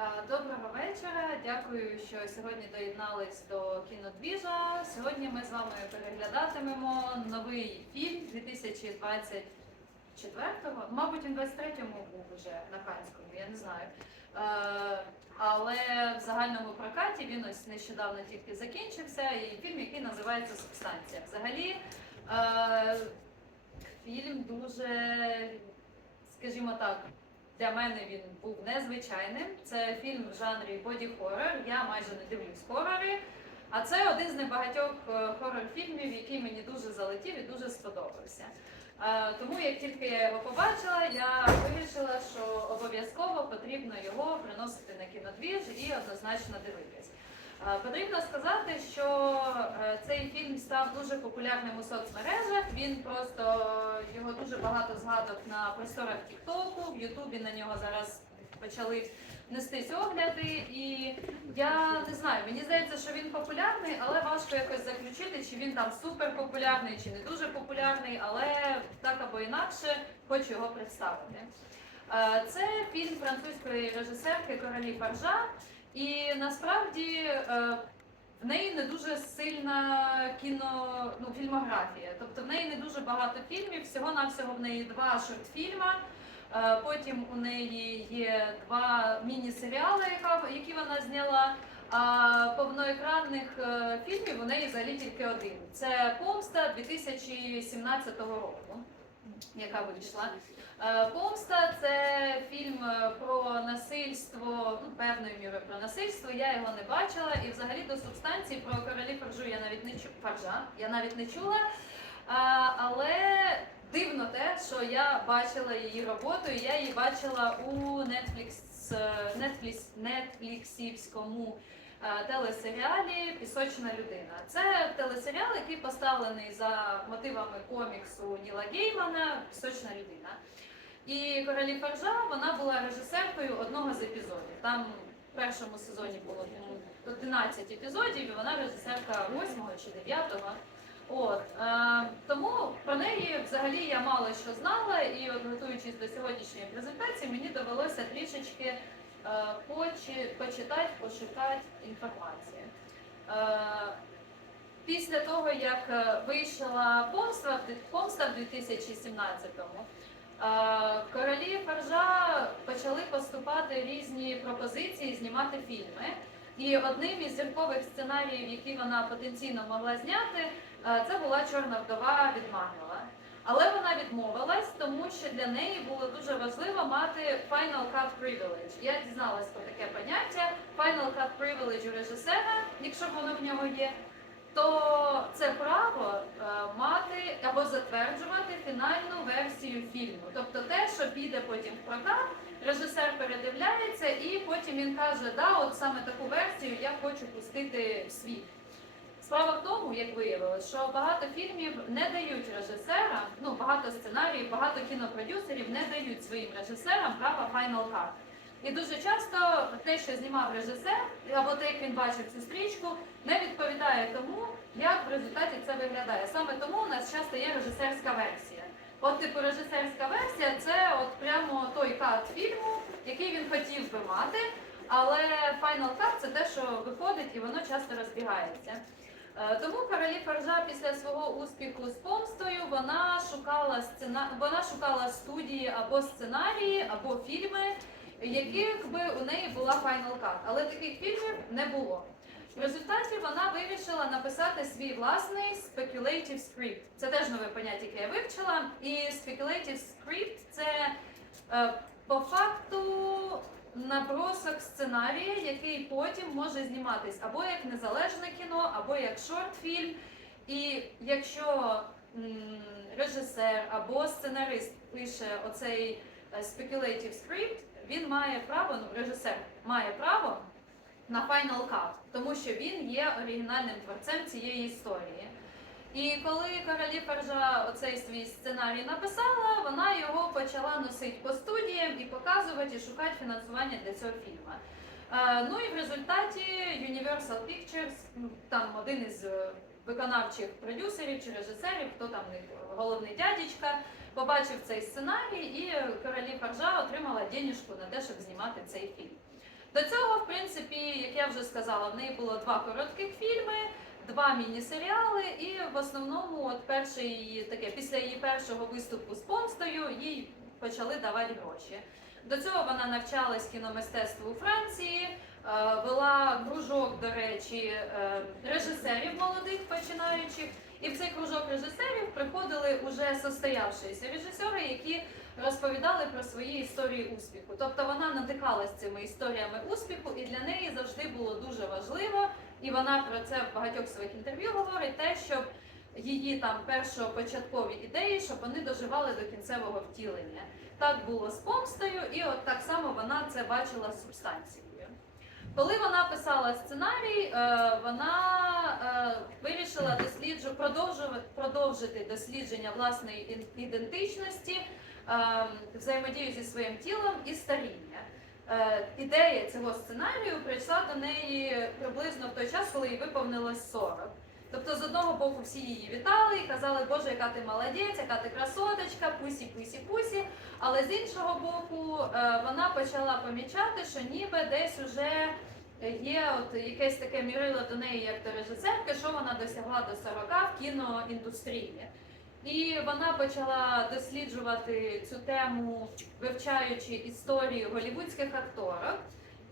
Е, Доброго вечора. Дякую, що сьогодні доєднались до кінодвіжа. Сьогодні ми з вами переглядатимемо новий фільм 2024-го. Мабуть, він 23-му був вже на Канському, я не знаю. Е, Але в загальному прокаті він ось нещодавно тільки закінчився. І фільм, який називається Субстанція. Взагалі, е, фільм дуже, скажімо так, для мене він був незвичайним. Це фільм в жанрі боді-хоррор. Я майже не дивлюсь хорори. А це один з небагатьох е, хорор-фільмів, який мені дуже залетів і дуже сподобався. Е, Тому як тільки я його побачила, я вирішила, що обов'язково потрібно його приносити на кінодвіж і однозначно дивитись. Потрібно сказати, що е, цей фільм став дуже популярним у соцмережах. Він просто його дуже багато згадок на просторах Тіктоку, в Ютубі на нього зараз почали нестись огляди. І я не знаю, мені здається, що він популярний, але важко якось заключити, чи він там супер популярний, чи не дуже популярний, але так або інакше хочу його представити. Е, Це фільм французької режисерки Королі Фаржа. І насправді е, в неї не дуже сильна кіно, ну, фільмографія. Тобто в неї не дуже багато фільмів, всього-навсього в неї два шортфільма. Е, Потім у неї є два міні-серіали, які вона зняла. А повноекранних е, фільмів у неї взагалі тільки один. Це Помста 2017 року, яка вийшла. Е, Помста це фільм е, про насильство, ну певною мірою про насильство. Я його не бачила, і взагалі до субстанції про королі фаржу я навіть не чу... фаржа, я навіть не чула. Але дивно те, що я бачила її роботу, і я її бачила у Netflix, е, Netflix, Netflixівському телесеріалі Пісочна людина. Це телесеріал, який поставлений за мотивами коміксу Ніла Геймана Пісочна людина. І королі Фаржа вона була режисеркою одного з епізодів. Там в першому сезоні було по-моєму, 11 епізодів, і вона режисерка 8 чи 9. От е, тому про неї взагалі я мало що знала, і от готуючись до сьогоднішньої презентації, мені довелося трішечки е, почитати, пошукати інформацію. Е, після того, як е, вийшла помста, в помста в 2017-му, е, королі Фаржа почали поступати різні пропозиції знімати фільми. І одним із зіркових сценаріїв, які вона потенційно могла зняти, е, це була Чорна вдова від Магнела. Але вона відмовилась, що для неї було дуже важливо мати Final Cut Privilege. Я дізналась про таке поняття Final Cut Privilege у режисера, якщо воно в нього є, то це право е, мати або затверджувати фінальну версію фільму. Тобто те, що піде потім в прокат, режисер передивляється і потім він каже, да, от саме таку версію я хочу пустити в світ. Справа в тому, як виявилось, що багато фільмів не дають режисерам, ну багато сценаріїв, багато кінопродюсерів не дають своїм режисерам права Final Cut. І дуже часто те, що знімав режисер, або те, як він бачив цю стрічку, не відповідає тому, як в результаті це виглядає. Саме тому у нас часто є режисерська версія. От, типу, режисерська версія це от прямо той кат фільму, який він хотів би мати, але Final Cut це те, що виходить, і воно часто розбігається. Е, Тому королі Фаржа після свого успіху з помстою вона шукала сцена... вона шукала студії або сценарії, або фільми, яких би у неї була Final Cut. Але таких фільмів не було. В результаті вона вирішила написати свій власний speculative script. Це теж нове поняття, яке я вивчила. І speculative script – це е, по факту набросок сценарія, який потім може зніматись або як незалежне кіно, або як шорт-фільм. І якщо режисер або сценарист пише оцей е, speculative script, він має право, ну режисер має право на Final Cut, тому що він є оригінальним творцем цієї історії. І коли королі Фаржа оцей свій сценарій написала, вона його почала носити по студіям і показувати, і шукати фінансування для цього фільму. Е, Ну і в результаті Universal Pictures, ну, там один із е, виконавчих продюсерів чи режисерів, хто там головний дядечка, побачив цей сценарій, і королі Фаржа отримала денежку на те, щоб знімати цей фільм. До цього, в принципі, як я вже сказала, в неї було два коротких фільми, два міні-серіали, і в основному, от перше її таке, після її першого виступу з помстою, їй почали давати гроші. До цього вона навчалась кіномистецтву у Франції, е, вела кружок, до речі, е, режисерів молодих починаючих. І в цей кружок режисерів приходили уже состоявшиеся режисери, які розповідали про свої історії успіху. Тобто вона надихалась цими історіями успіху, і для неї завжди було дуже важливо, і вона про це в багатьох своїх інтерв'ю говорить, те, щоб її там першопочаткові ідеї, щоб вони доживали до кінцевого втілення. Так було з помстою, і от так само вона це бачила з субстанцією. Коли вона писала сценарій, е, вона е, вирішила досліджу, продовжити дослідження власної ідентичності, е, взаємодію зі своїм тілом і старіння. Е, Ідея цього сценарію прийшла до неї приблизно в той час, коли їй виповнилось 40. Тобто, з одного боку, всі її вітали і казали, Боже, яка ти молодець, яка ти красоточка, пусі, пусі, пусі. Але з іншого боку, е, вона почала помічати, що ніби десь уже є от якесь таке мірило до неї, як до режисерки, що вона досягла до 40 в кіноіндустрії. І вона почала досліджувати цю тему, вивчаючи історію голівудських акторок.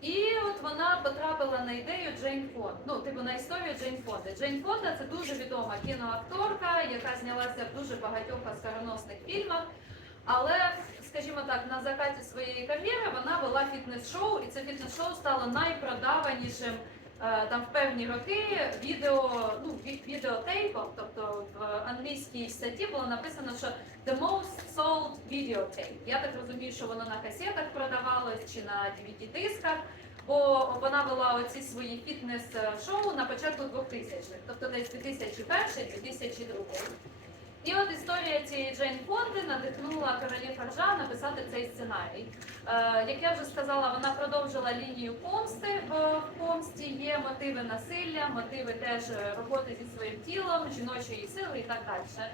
І от вона потрапила на ідею Джейн Фонд. Ну, типу на історію Джейн Фонда. Джейн Фонда це дуже відома кіноакторка, яка знялася в дуже багатьох оскароносних фільмах. Але, скажімо так, на закаті своєї кар'єри вона вела фітнес-шоу, і це фітнес-шоу стало найпродаванішим там в певні роки відео, ну, ві- відеотейпом. Тобто в англійській статті було написано, що The most sold videotape. Я так розумію, що воно на касетах продавалось чи на DVD-дисках. Бо вона вела оці свої фітнес-шоу на початку 2000-х, тобто десь 2001-2002. І от історія цієї Джейн Фонди надихнула Каролі Фаржа написати цей сценарій. Е, як я вже сказала, вона продовжила лінію помсти. В, помсті є мотиви насилля, мотиви теж е, роботи зі своїм тілом, жіночої сили і так далі.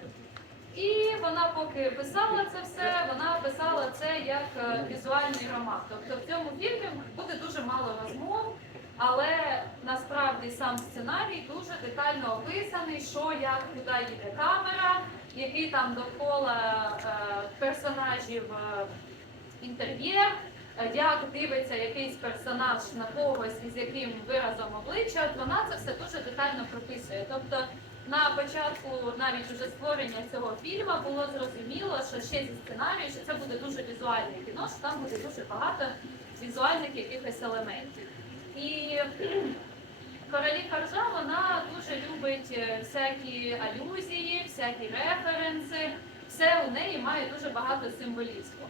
І вона поки писала це все, вона писала це як е, візуальний роман. Тобто в цьому фільмі буде дуже мало розмов, але насправді сам сценарій дуже детально описаний, що як куди їде камера, який там довкола е, персонажів е, інтер'єр, е, як дивиться якийсь персонаж на когось із яким виразом обличчя. Вона це все дуже детально прописує. Тобто на початку навіть уже створення цього фільму було зрозуміло, що ще зі сценарію, що це буде дуже візуальне кіно, що там буде дуже багато візуальних якихось елементів. І Королі Харжа вона дуже е, всякі алюзії, всякі референси. Все у неї має дуже багато символізму.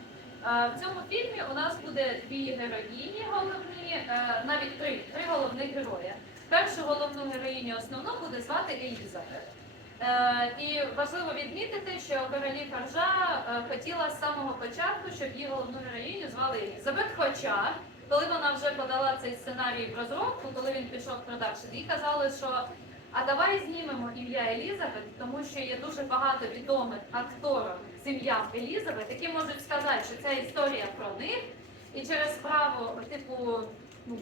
Е, В цьому фільмі у нас буде дві героїні головні, е, навіть три, три головних герої. Першу головну героїню основну буде звати Елізабет. І важливо відмітити, що королі Фаржа хотіла з самого початку, щоб її головну героїню звали Елізабет. Хоча, коли вона вже подала цей сценарій в розробку, коли він пішов в продакшн, їй казали, що а давай знімемо ім'я Елізабет, тому що є дуже багато відомих акторів з ім'ям Елізабет, які можуть сказати, що ця історія про них, і через право, типу, ну,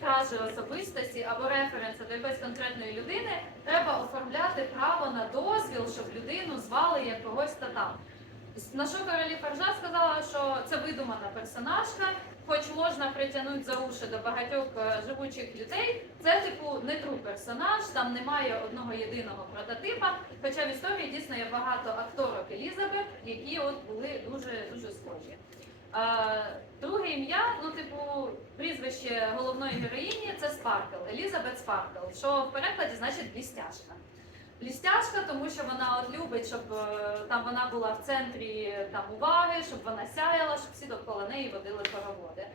каже особистості або референси до якоїсь конкретної людини, треба оформляти право на дозвіл, щоб людину звали як когось та там. На що королі Фаржа сказала, що це видумана персонажка, хоч можна притягнути за уші до багатьох е, живучих людей. Це типу не тру персонаж, там немає одного єдиного прототипа. Хоча в історії дійсно є багато акторок Елізабет, які от були дуже дуже схожі. Е, Друге ім'я, ну типу, прізвище головної героїні це Спаркл, Елізабет Спаркл, що в перекладі значить блістяшка. Блістяшка, тому що вона от любить, щоб е, там вона була в центрі там уваги, щоб вона сяяла, щоб всі довкола неї водили хороводи.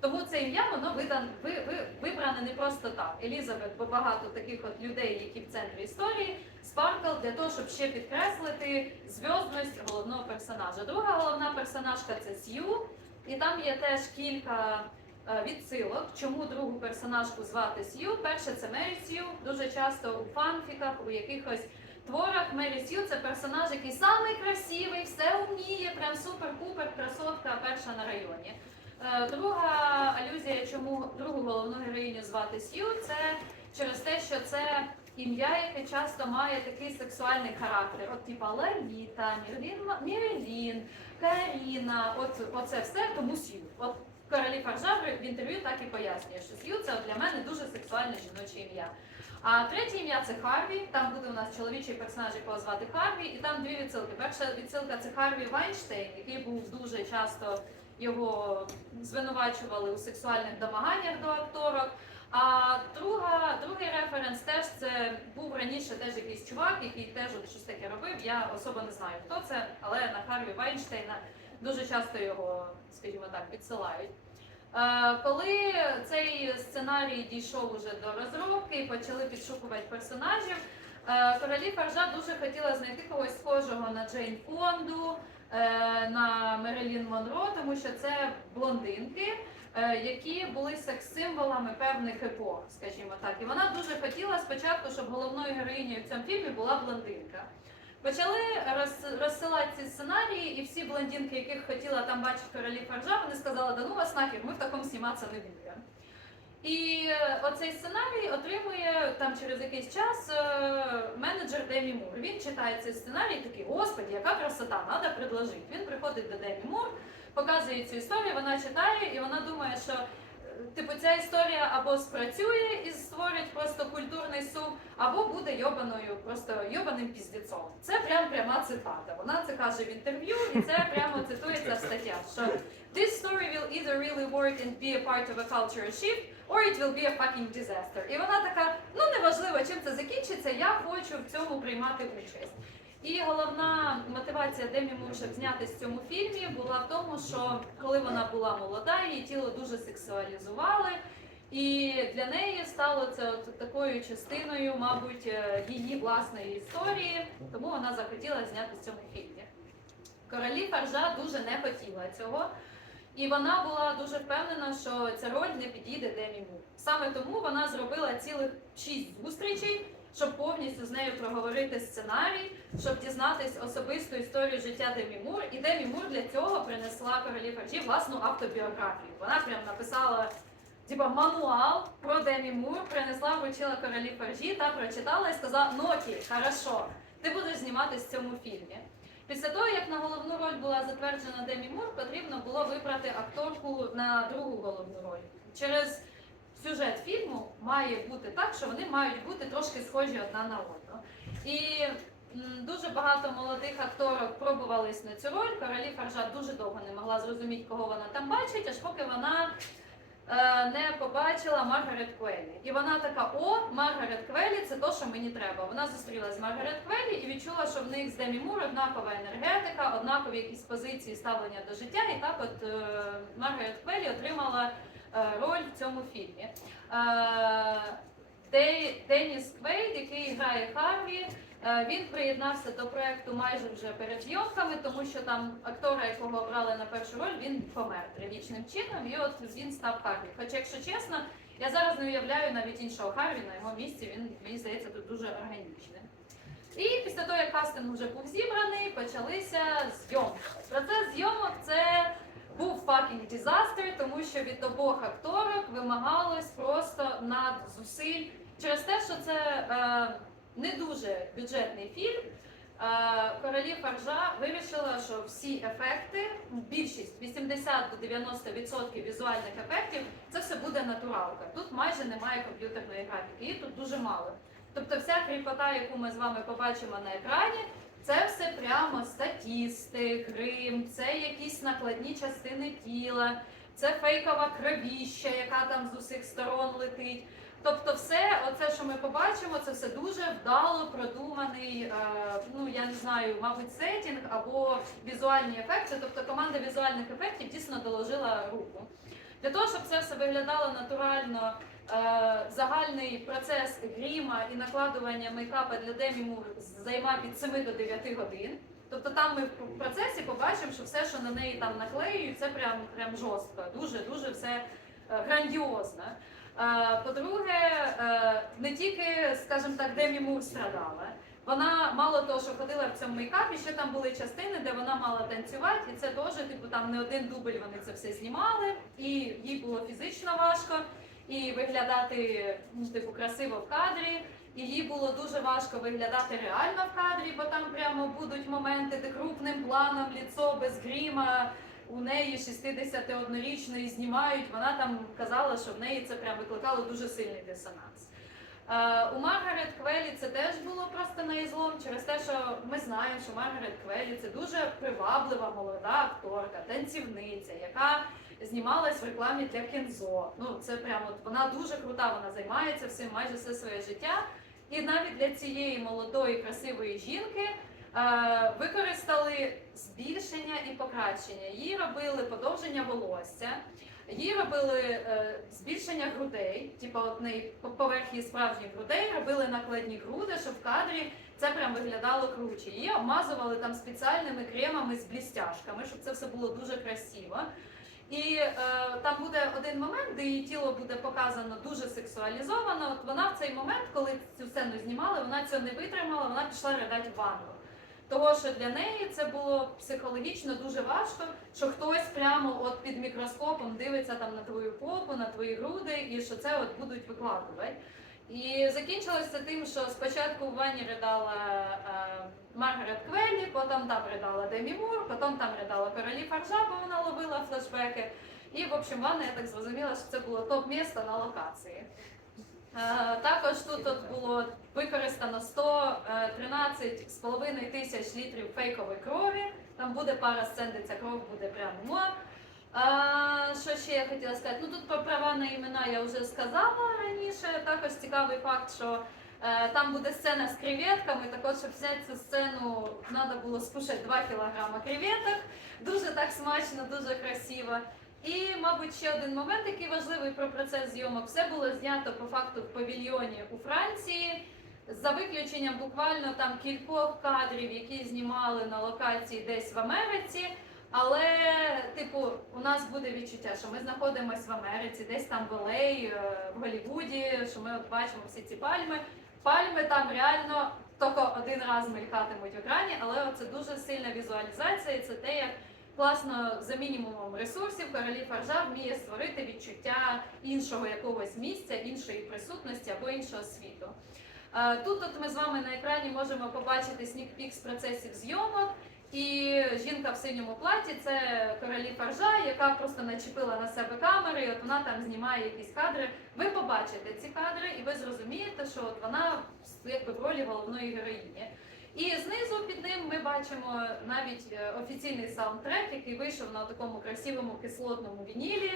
Тому це ім'я воно видан, ви, ви, вибране не просто так. Елізабет, бо багато таких от людей, які в центрі історії, Спаркл для того, щоб ще підкреслити зв'язність головного персонажа. Друга головна персонажка це Сью, і там є теж кілька е, відсилок, чому другу персонажку звати Сью. Перше це Мері Сью. Дуже часто у фанфіках, у якихось творах Мері Сью це персонаж, який самий красивий, все вміє, прям супер-пупер, красотка, перша на районі. Е, Друга алюзія, чому другу, головну героїню звати Сью, це через те, що це ім'я, яке часто має такий сексуальний характер. От типа Лаліта, Мірелін, Каріна, от оце все, тому Сью. От королі Фаржа в інтерв'ю так і пояснює, що Сью це для мене дуже сексуальне жіноче ім'я. А третє ім'я це Харві. Там буде у нас чоловічий персонаж, якого звати Харві, і там дві відсилки. Перша відсилка це Харві Вайнштейн, який був дуже часто його звинувачували у сексуальних домаганнях до акторок. А друга, другий референс теж це був раніше теж якийсь чувак, який теж от щось таке робив. Я особо не знаю, хто це, але на Харві Вайнштейна дуже часто його, скажімо так, відсилають. Е, Коли цей сценарій дійшов уже до розробки і почали підшукувати персонажів, е, королі Фаржа дуже хотіла знайти когось схожого на Джейн Фонду, е, на Мерилін Монро, тому що це блондинки, які були секс-символами певних епох, скажімо так. І вона дуже хотіла спочатку, щоб головною героїнею в цьому фільмі була блондинка. Почали розсилати ці сценарії, і всі блондинки, яких хотіла там бачити королі Фаржа, вони сказали, да ну вас нахер, ми в такому зніматися не будемо. І е, оцей сценарій отримує там через якийсь час е, менеджер Демі Мур. Він читає цей сценарій такий, господі, яка красота, треба предложити. Він приходить до Демі Мур, показує цю історію, вона читає, і вона думає, що типу ця історія або спрацює і створить просто культурний сув, або буде йобаною, просто йобаним піздецом. Це прям пряма цитата. Вона це каже в інтерв'ю, і це прямо цитується в статтях. Що this story will either really work and be a part of a cultural shift, or it will be a fucking disaster. І вона така, ну неважливо, чим це закінчиться, я хочу в цьому приймати участь. І головна мотивація Демі Мур, щоб знятися в цьому фільмі, була в тому, що коли вона була молода, її тіло дуже сексуалізували. І для неї стало це от такою частиною, мабуть, е, її власної історії, тому вона захотіла зняти в цьому фільмі. Королі Фаржа дуже не хотіла цього, і вона була дуже впевнена, що ця роль не підійде Демі Мур. Саме тому вона зробила цілих шість зустрічей, щоб повністю з нею проговорити сценарій, щоб дізнатись особисту історію життя Демі Мур. І Демі Мур для цього принесла королі Фаржі власну автобіографію. Вона прям написала типа мануал про Демі Мур, принесла, вручила королі Фаржі та прочитала і сказала: ну окей, хорошо, ти будеш зніматись в цьому фільмі. Після того, як на головну роль була затверджена Демі Мур, потрібно було вибрати акторку на другу головну роль. Через сюжет фільму має бути так, що вони мають бути трошки схожі одна на одну. І дуже багато молодих акторок пробувались на цю роль. Королі Фаржа дуже довго не могла зрозуміти, кого вона там бачить, аж поки вона е, не побачила Маргарет Квелі. І вона така: о, Маргарет Квелі, це то, що мені треба. Вона зустрілася з Маргарет Квелі і відчула, що в них з Демі Мур однакова енергетика, однакові якісь позиції ставлення до життя. І так, от е, Маргарет Квелі отримала роль в цьому фільмі. Е, Деніс Квейд, який грає Харві, е, він приєднався до проекту майже вже перед зйомками, тому що там актора, якого обрали на першу роль, він помер трагічним чином, і от він став Харві. Хоча, якщо чесно, я зараз не уявляю навіть іншого Харві на його місці. Він мені здається тут дуже органічним. І після того, як кастинг вже був зібраний, почалися зйомки. Процес зйомок це був fucking disaster, тому що від обох акторок вимагалось просто надзусиль через те, що це е, не дуже бюджетний фільм. Е, Королі Фаржа вирішила, що всі ефекти, більшість 80 до 90% візуальних ефектів, це все буде натуралка. Тут майже немає комп'ютерної графіки, її тут дуже мало. Тобто вся кріпота, яку ми з вами побачимо на екрані, це все прямо статісти, грим, це якісь накладні частини тіла, це фейкова кровіща, яка там з усіх сторон летить. Тобто, все, оце, що ми побачимо, це все дуже вдало продуманий, е, ну я не знаю, мабуть, сетінг або візуальні ефекти. Тобто команда візуальних ефектів дійсно доложила руку. Для того, щоб це все виглядало натурально, е, загальний процес гріма і накладування мейкапа для Демі Мур займав від 7 до 9 годин. Тобто там ми в процесі побачимо, що все, що на неї там наклеюють, це прям, прям жорстко, дуже дуже все е, грандіозно. Е, По-друге, не тільки, скажімо так, Демі Мур страдала. Вона мало того, що ходила в цьому мейкапі, ще там були частини, де вона мала танцювати, і це теж, типу, там не один дубль вони це все знімали, і їй було фізично важко і виглядати ну, типу, красиво в кадрі. І їй було дуже важко виглядати реально в кадрі, бо там прямо будуть моменти, де крупним планом ліцо без гріма. У неї 61-річної знімають. Вона там казала, що в неї це прям викликало дуже сильний дисонанс. Е, у Маргарет Квелі це теж було просто на ізлом через те, що ми знаємо, що Маргарет Квелі це дуже приваблива молода акторка, танцівниця, яка знімалась в рекламі для Кензо. Ну це прямо вона дуже крута, вона займається всім майже все своє життя. І навіть для цієї молодої красивої жінки е, використали збільшення і покращення. Їй робили подовження волосся. Їй робили е, збільшення грудей, типу от неї по- поверх її справжніх грудей робили накладні груди, щоб в кадрі це прям виглядало круче. Її обмазували там спеціальними кремами з блістяшками, щоб це все було дуже красиво. І е, там буде один момент, де її тіло буде показано дуже сексуалізовано. От вона в цей момент, коли цю сцену знімали, вона цього не витримала, вона пішла ридати в ванну. Того, що для неї це було психологічно дуже важко, що хтось прямо от під мікроскопом дивиться там на твою попу, на твої груди, і що це от будуть викладувати. І закінчилося тим, що спочатку в ванні ридала е, Маргарет Квеллі, потім там ридала Демі Мур, потім там ридала Королі Фаржа, бо вона ловила флешбеки. І, в общем, ванна, я так зрозуміла, що це було топ-місто на локації. Е, Також тут от було використано 113,5 тисяч літрів фейкової крові. Там буде пара сцен, де ця кров буде прямо. А, що ще я хотіла сказати? Ну тут про права на імена я вже сказала раніше. Також цікавий факт, що е, там буде сцена з креветками. Так от, щоб взяти цю сцену, треба було скушати 2 кілограми креветок. Дуже так смачно, дуже красиво. І, мабуть, ще один момент, який важливий про процес зйомок. Все було знято по факту в павільйоні у Франції. За виключенням буквально там кількох кадрів, які знімали на локації десь в Америці. Але, типу, у нас буде відчуття, що ми знаходимося в Америці, десь там в Елей, е, в Голлівуді, що ми от бачимо всі ці пальми. Пальми там реально тільки один раз мелькатимуть в екрані, але це дуже сильна візуалізація, і це те, як класно за мінімумом ресурсів королі Фаржа вміє створити відчуття іншого якогось місця, іншої присутності або іншого світу. Е, Тут от ми з вами на екрані можемо побачити снікпік з процесів зйомок. І жінка в синьому платі це королі Фаржа, яка просто начепила на себе камери, і от вона там знімає якісь кадри. Ви побачите ці кадри, і ви зрозумієте, що от вона якби в ролі головної героїні. І знизу під ним ми бачимо навіть е, офіційний саундтрек, який вийшов на такому красивому кислотному вінілі.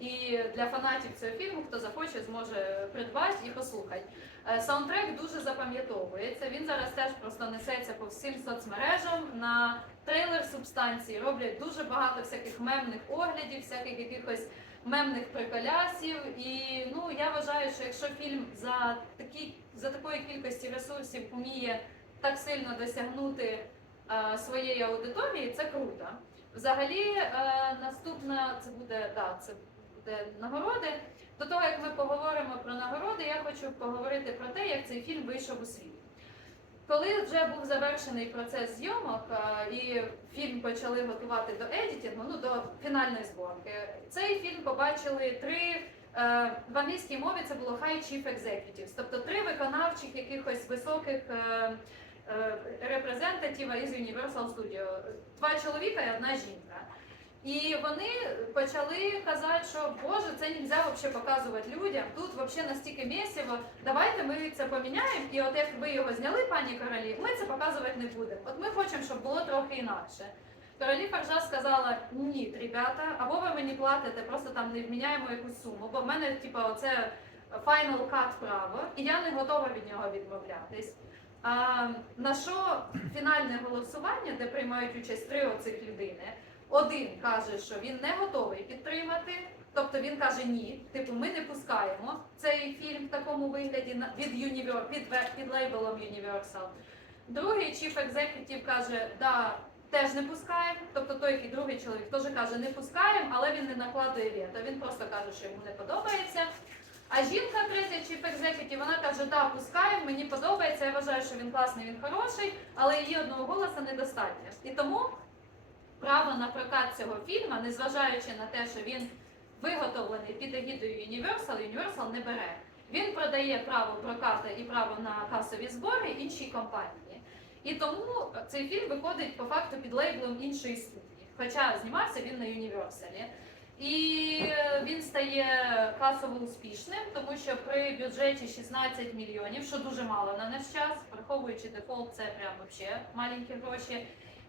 І для фанатів цього фільму, хто захоче, зможе придбати і послухати. Е, Саундтрек дуже запам'ятовується. Він зараз теж просто несеться по всім соцмережам на трейлер субстанції. Роблять дуже багато всяких мемних оглядів, всяких якихось мемних приколясів. І ну я вважаю, що якщо фільм за такі за такої кількості ресурсів вміє так сильно досягнути е, своєї аудиторії, це круто. Взагалі, е, наступна це буде да, це буде нагороди. До того як ми поговоримо про нагороди, я хочу поговорити про те, як цей фільм вийшов у світ. Коли вже був завершений процес зйомок е, і фільм почали готувати до едітінгу, ну до фінальної зборки, цей фільм побачили три в англійській мові це було High Chief Executives, тобто три виконавчих якихось високих репрезентатива із Universal Studio. Два чоловіка і одна жінка. І вони почали казати, що Боже, це не взагалі показувати людям. Тут взагалі настільки місіво. Давайте ми це поміняємо. І от як ви його зняли, пані королі, ми це показувати не будемо. От ми хочемо, щоб було трохи інакше. Королі Фаржа сказала: ні, ребята, або ви мені платите, просто там не вміняємо якусь суму, бо в мене, типу, оце final cut право, і я не готова від нього відмовлятись. На що фінальне голосування, де приймають участь три оцих людини, один каже, що він не готовий підтримати, тобто він каже ні, типу, ми не пускаємо цей фільм в такому вигляді від Univer, під, під лейблом Universal. Другий chief executive каже, да, теж не пускаємо. Тобто той і другий чоловік теж каже, не пускаємо, але він не накладує вето. Він просто каже, що йому не подобається. А жінка третя Chief Executive, вона каже, так, пускаємо, мені подобається, я вважаю, що він класний, він хороший, але її одного голоса недостатньо. І тому право на прокат цього фільму, незважаючи на те, що він виготовлений під егідою Universal, Universal не бере. Він продає право прокату і право на касові збори іншій компанії. І тому цей фільм виходить по факту під лейблом іншої студії. Хоча знімався він на Юніверсалі. І він стає касово успішним, тому що при бюджеті 16 мільйонів, що дуже мало на наш час, враховуючи дефолт, це прям вообще маленькі гроші.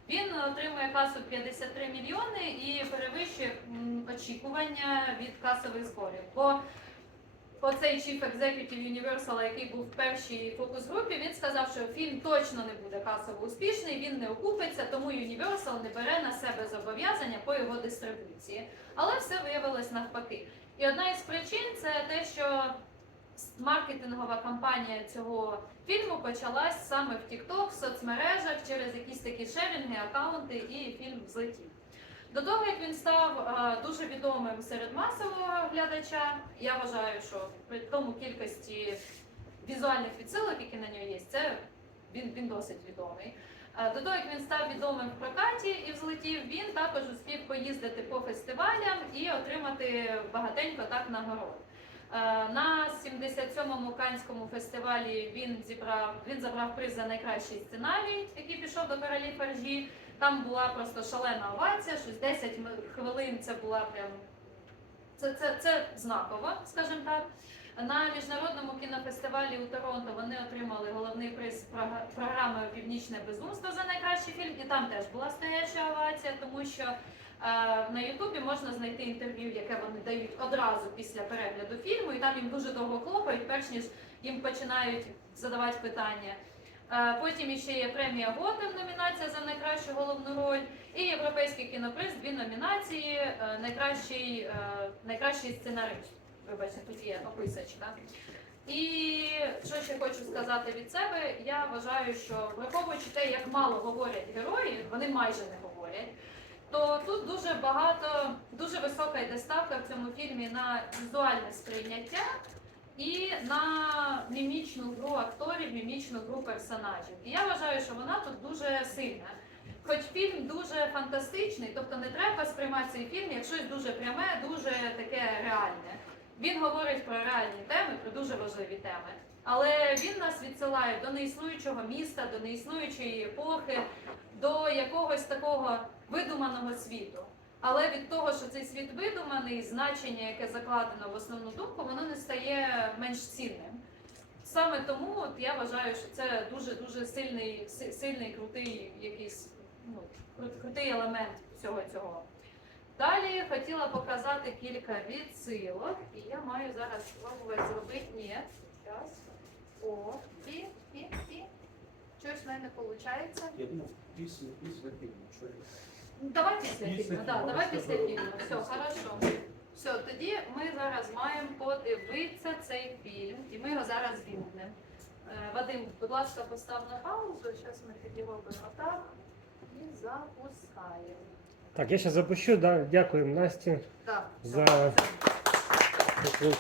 Він отримує касу 53 мільйони і перевищує очікування від касових зборів. Бо оцей Chief Executive Universal, який був в першій фокус-групі, він сказав, що фільм точно не буде касово успішний, він не окупиться, тому Universal не бере на себе зобов'язання по його дистрибуції. Але все виявилось навпаки. І одна із причин це те, що маркетингова кампанія цього фільму почалась саме в TikTok, в соцмережах через якісь такі шерінги, акаунти, і фільм взлетів. До того як він став дуже відомим серед масового глядача, я вважаю, що при тому кількості візуальних відсилок, які на нього є, це він, він досить відомий. До того, як він став відомим в прокаті і взлетів, він також успів поїздити по фестивалям і отримати багатенько так нагород. На 77-му канському фестивалі він зібрав він забрав приз за найкращий сценарій, який пішов до королів Фаржі. Там була просто шалена овація, щось 10 хвилин. Це була прям це, це, це знаково, скажімо так. На міжнародному кінофестивалі у Торонто вони отримали головний приз програми Північне безумство за найкращий фільм, і там теж була стояча овація, тому що е, на Ютубі можна знайти інтерв'ю, яке вони дають одразу після перегляду фільму, і там їм дуже довго хлопають, перш ніж їм починають задавати питання. Е, Потім іще є премія Готем, номінація за найкращу головну роль, і європейський кіноприз, дві номінації, е, найкращий, е, найкращий сценарист. Вибачте, тут є описочка. І що ще хочу сказати від себе, я вважаю, що враховуючи те, як мало говорять герої, вони майже не говорять. То тут дуже багато, дуже висока йде ставка в цьому фільмі на візуальне сприйняття і на мімічну гру акторів, мімічну гру персонажів. І я вважаю, що вона тут дуже сильна. Хоч фільм дуже фантастичний, тобто не треба сприймати цей фільм як щось дуже пряме, дуже таке реальне. Він говорить про реальні теми, про дуже важливі теми. Але він нас відсилає до неіснуючого міста, до неіснуючої епохи, до якогось такого видуманого світу. Але від того, що цей світ видуманий, значення, яке закладено в основну думку, воно не стає менш цінним. Саме тому от я вважаю, що це дуже дуже сильний, сильний, крутий якийсь ну, крутий елемент всього цього. Далі хотіла показати кілька відсилок, і я маю зараз спробувати зробити ні. Зараз. О, і, і, і. Щось в мене не виходить. Я думав, після фільму. Що я? Давай після фільму, да, давай після фільму. Все, хорошо. Все, тоді ми зараз маємо подивитися цей фільм, і ми його зараз вімкнемо. Е, Вадим, будь ласка, постав на паузу. Зараз ми тоді так і запускаємо. Так, я сейчас запущу, да, дякуємо Насті Так, за все. таку